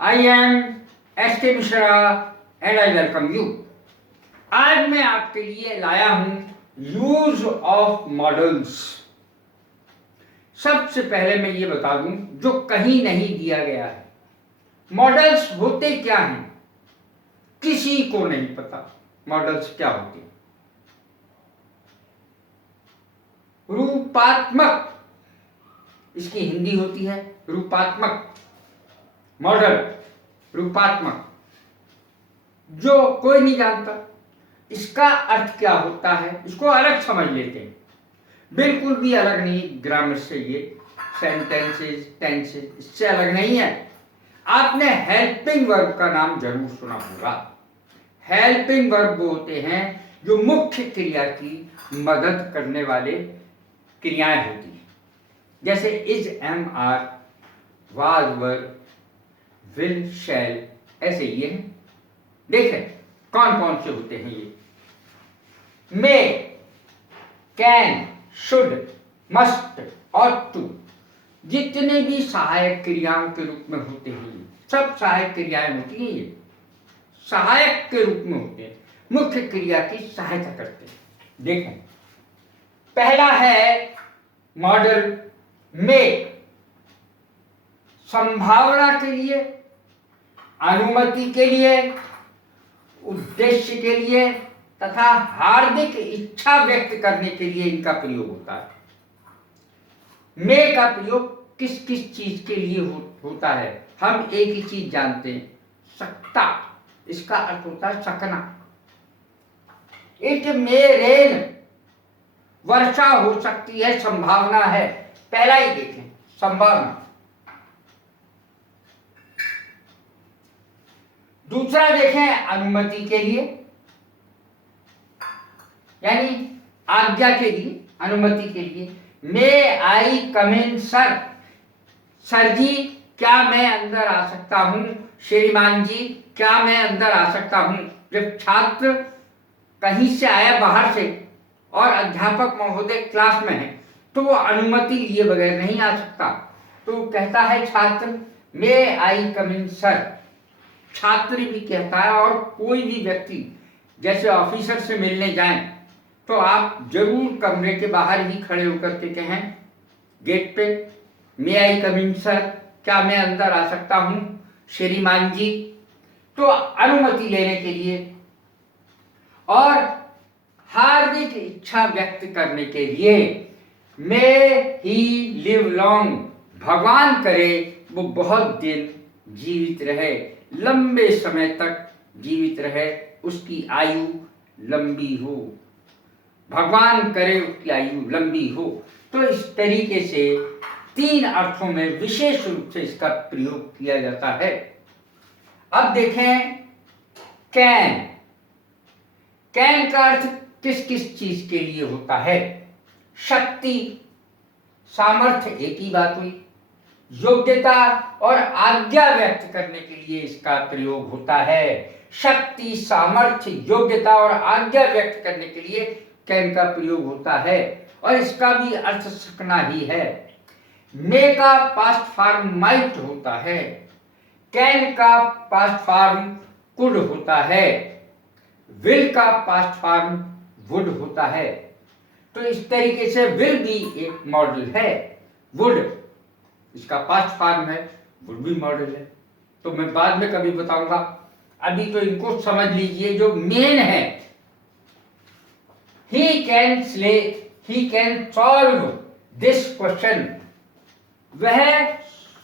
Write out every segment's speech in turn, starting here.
I am S.K. Mishra and I welcome you. आज मैं आपके लिए लाया हूं यूज ऑफ मॉडल्स। सबसे पहले मैं ये बता दूं जो कहीं नहीं दिया गया है, मॉडल्स होते क्या हैं किसी को नहीं पता। मॉडल्स क्या होते हैं? रूपात्मक, इसकी हिंदी होती है रूपात्मक। मॉडल रूपात्मक, जो कोई नहीं जानता इसका अर्थ क्या होता है, इसको अलग समझ लेते हैं। बिल्कुल भी अलग नहीं, ग्रामर से ये सेंटेंसेस टेंसेस इससे अलग नहीं है। आपने हेल्पिंग वर्ब का नाम जरूर सुना होगा। हेल्पिंग वर्ब वो होते हैं जो मुख्य क्रिया की मदद करने वाले क्रियाएं होती हैं, जैसे is, am, are, was, were, will, shall, ऐसे ये हैं। देखें कौन कौन से होते हैं ये। मे, कैन, शुड, मस्ट और टू, जितने भी सहायक क्रियाओं के रूप में होते हैं ये सब सहायक क्रियाएं होती हैं। ये सहायक के रूप में होते हैं, मुख्य क्रिया की सहायता करते हैं। देखें पहला है मॉडल मे, संभावना के लिए, अनुमति के लिए, उद्देश्य के लिए तथा हार्दिक इच्छा व्यक्त करने के लिए इनका प्रयोग होता है। मे का प्रयोग किस किस चीज के लिए होता है? हम एक ही चीज जानते हैं, सकता, इसका अर्थ होता है सकना। इट मे रेन, वर्षा हो सकती है, संभावना है। पहला ही देखें, संभावना। दूसरा देखें, अनुमति के लिए, यानी आज्ञा के लिए, अनुमति के लिए। मे आई कम इन सर, सर जी क्या मैं अंदर आ सकता हूं? श्रीमान जी क्या मैं अंदर आ सकता हूं? जब छात्र कहीं से आया बाहर से और अध्यापक महोदय क्लास में है तो वो अनुमति लिए बगैर नहीं आ सकता, तो कहता है छात्र मे आई कम इन सर। छात्र भी कहता है, और कोई भी व्यक्ति जैसे ऑफिसर से मिलने जाएं तो आप जरूर कमरे के बाहर ही खड़े होकर के कहें गेट पे, मे आई कम इन सर, क्या मैं अंदर आ सकता हूं श्रीमान जी? तो अनुमति लेने के लिए। और हार्दिक इच्छा व्यक्त करने के लिए, मे ही लिव लॉन्ग, भगवान करे वो बहुत दिन जीवित रहे, लंबे समय तक जीवित रहे, उसकी आयु लंबी हो। भगवान करे उसकी आयु लंबी हो। तो इस तरीके से तीन अर्थों में विशेष रूप से इसका प्रयोग किया जाता है। अब देखें कैन। कैन का अर्थ किस किस चीज के लिए होता है? शक्ति, सामर्थ्य, एक ही बात हुई। योग्यता और आज्ञा व्यक्त करने के लिए इसका प्रयोग होता है। शक्ति, सामर्थ्य, योग्यता और आज्ञा व्यक्त करने के लिए कैन का प्रयोग होता है, और इसका भी अर्थ सकना ही है। मे का पास्ट फॉर्म माइट होता है, कैन का पास्ट फॉर्म कुड होता है, विल का पास्ट फॉर्म वुड होता है। तो इस तरीके से विल भी एक मॉडल है। वुड इसका पास्ट फॉर्म है, वुड भी मॉडल है। तो मैं बाद में कभी बताऊंगा, अभी तो इनको समझ लीजिए। जो मेन है, he can solve this question, वह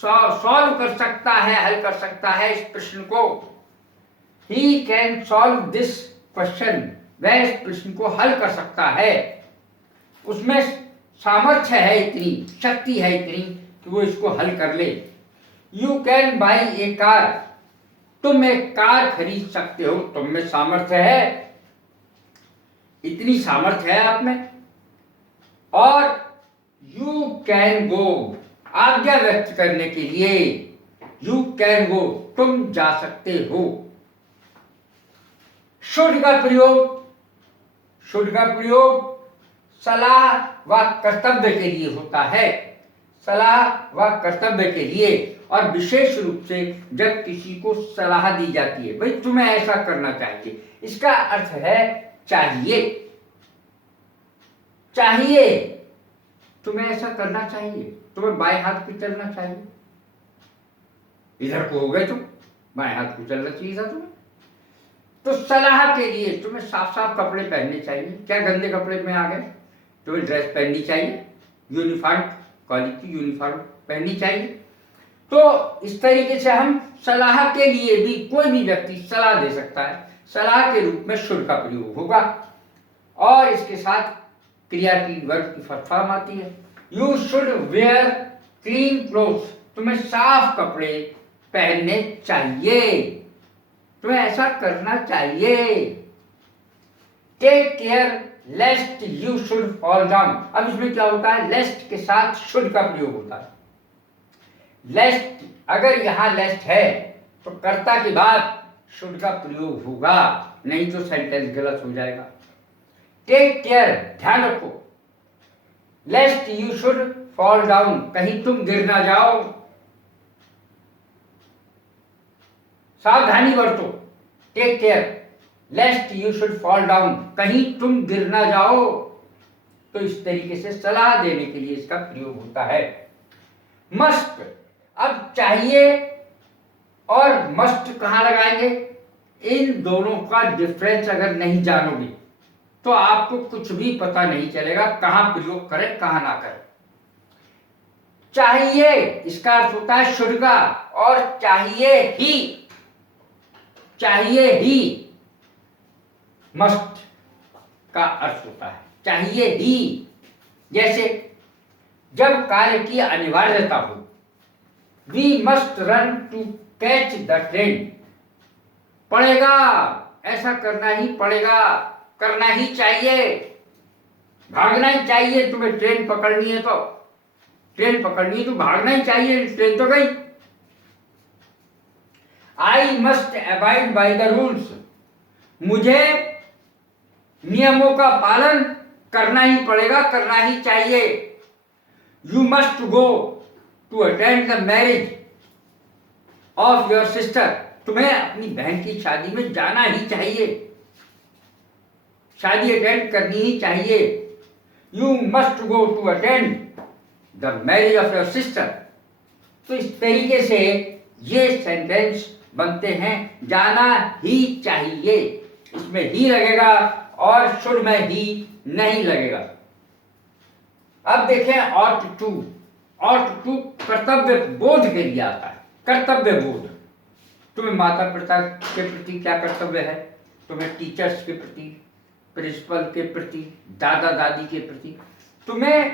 सॉल्व कर सकता है, हल कर सकता है इस प्रश्न को। he can solve this question, वह इस प्रश्न को हल कर सकता है। उसमें सामर्थ्य है इतनी, शक्ति है इतनी कि वो इसको हल कर ले। You can buy A car, तुम एक कार खरीद सकते हो, तुम में सामर्थ्य है, इतनी सामर्थ्य है आप में। और यू कैन गो, आज्ञा व्यक्त करने के लिए, यू कैन गो, तुम जा सकते हो। शुड का प्रयोग, शुड का प्रयोग सलाह व कर्तव्य के लिए होता है, सलाह व कर्तव्य के लिए। और विशेष रूप से जब किसी को सलाह दी जाती है, भाई तुम्हें ऐसा करना चाहिए, इसका अर्थ है चाहिए। चाहिए, तुम्हें ऐसा करना चाहिए, तुम्हें बाएं हाथ पे चलना चाहिए, इधर को हो गए तुम, बाएं हाथ को चलना चाहिए था तुम्हें। तो सलाह के लिए तुम्हें साफ साफ कपड़े पहनने चाहिए, क्या गंदे कपड़े में आ गए, तुम्हें ड्रेस पहननी चाहिए, यूनिफॉर्म, कॉलेज की यूनिफॉर्म पहननी चाहिए। तो इस तरीके से हम सलाह के लिए भी, कोई भी व्यक्ति सलाह दे सकता है, सलाह के रूप में शुड का प्रयोग होगा। और इसके साथ क्रिया की वर्ग की फॉर्म आती है, you should wear clean clothes, तुम्हें साफ कपड़े पहनने चाहिए, तुम्हें ऐसा करना चाहिए। Take care lest you should fall down, अब इसमें क्या होता है, लेस्ट के साथ शुड का प्रयोग होता है। लेस्ट, अगर यहां लेस्ट है तो कर्ता के बाद शुड का प्रयोग होगा, नहीं तो सेंटेंस गलत हो जाएगा। टेक केयर, ध्यान रखो, lest you should fall down, कहीं तुम गिर ना जाओ, सावधानी बरतो। Take care lest you should fall down, कहीं तुम गिर ना जाओ। तो इस तरीके से सलाह देने के लिए इसका प्रयोग होता है। मस्ट, अब चाहिए और मस्ट कहां लगाएंगे, इन दोनों का डिफरेंस अगर नहीं जानोगे तो आपको कुछ भी पता नहीं चलेगा, कहां प्रयोग करें कहां ना करें। चाहिए, इसका अर्थ होता है शुड का, और चाहिए ही, चाहिए ही मस्ट का अर्थ होता है, चाहिए ही। जैसे जब कार्य की अनिवार्यता हो, we must run to catch the train, पड़ेगा, ऐसा करना ही पड़ेगा, करना ही चाहिए, भागना ही चाहिए, तुम्हें ट्रेन पकड़नी है तो, ट्रेन पकड़नी है तो भागना ही चाहिए, ट्रेन तो गई। I must abide by the rules, मुझे नियमों का पालन करना ही पड़ेगा, करना ही चाहिए। You must go to attend the marriage of your sister, तुम्हें अपनी बहन की शादी में जाना ही चाहिए, शादी अटेंड करनी ही चाहिए। You must go to attend the marriage of your sister. तो इस तरीके से ये सेंटेंस बनते हैं, जाना ही चाहिए, इसमें ही लगेगा और शुड में ही नहीं लगेगा। अब देखें ऑट टू, ऑट टू कर्तव्य बोध के लिए आता है, कर्तव्य बोध। तुम्हें माता पिता के प्रति क्या कर्तव्य है, तुम्हें टीचर्स के प्रति, प्रिंसिपल के प्रति, दादा दादी के प्रति तुम्हें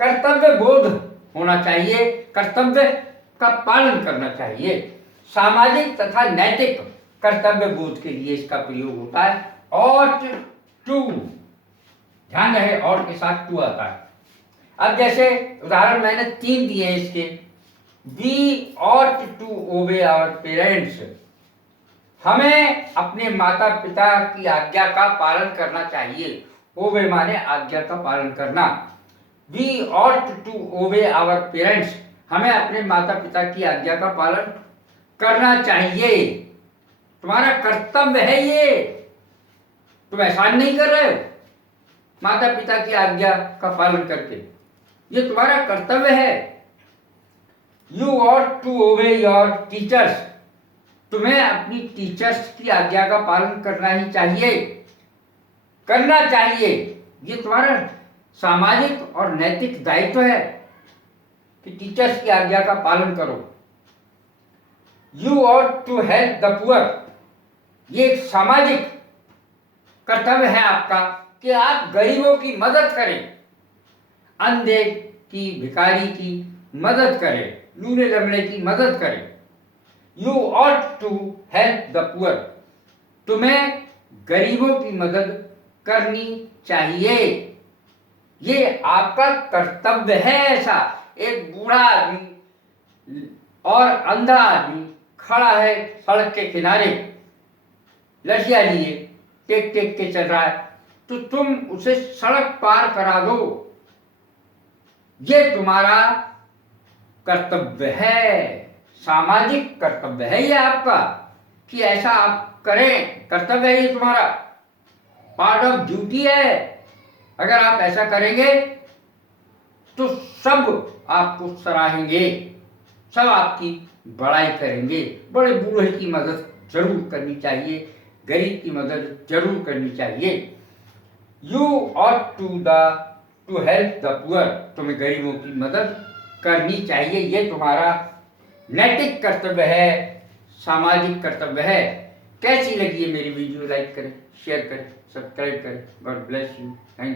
कर्तव्य बोध होना चाहिए, कर्तव्य का पालन करना चाहिए। सामाजिक तथा नैतिक कर्तव्य बोध के लिए इसका प्रयोग होता है ऑट टू, ध्यान रहे ऑट के साथ टू आता है। अब जैसे उदाहरण मैंने 3 दिए हैं इसके, we ought to obey our parents, हमें अपने माता पिता की आज्ञा का पालन करना चाहिए, ओबे माने आज्ञा का पालन करना। We ought to obey our parents, हमें अपने माता पिता की आज्ञा का पालन करना चाहिए, तुम्हारा कर्तव्य है ये, तुम एहसान नहीं कर रहे हो माता पिता की आज्ञा का पालन करके, ये तुम्हारा कर्तव्य है। You ought to obey your teachers, तुम्हें अपनी टीचर्स की आज्ञा का पालन करना ही चाहिए, करना चाहिए, ये तुम्हारा सामाजिक और नैतिक दायित्व है कि टीचर्स की आज्ञा का पालन करो। You ought to help the poor, ये एक सामाजिक कर्तव्य है आपका कि आप गरीबों की मदद करें, अंधे की, भिखारी की मदद करें, लूले लंगड़े की मदद करें। You ought to help the poor, तुम्हें गरीबों की मदद करनी चाहिए, ये आपका कर्तव्य है। ऐसा एक बूढ़ा आदमी और अंधा आदमी खड़ा है सड़क के किनारे, लठिया लिए टेक टेक के चल रहा है, तो तुम उसे सड़क पार करा दो, ये तुम्हारा कर्तव्य है, सामाजिक कर्तव्य है ये आपका कि ऐसा आप करें, कर्तव्य है ये तुम्हारा, पार्ट ऑफ ड्यूटी है। अगर आप ऐसा करेंगे तो सब आपको सराहेंगे, सब आपकी बड़ाई करेंगे। बड़े बूढ़े की मदद जरूर करनी चाहिए, गरीब की मदद जरूर करनी चाहिए। You ought to help the poor, तुम्हें गरीबों की मदद करनी चाहिए, ये तुम्हारा नैतिक कर्तव्य है, सामाजिक कर्तव्य है। कैसी लगी है मेरी वीडियो? लाइक करें, शेयर करें, सब्सक्राइब करें। God bless you. Thank you.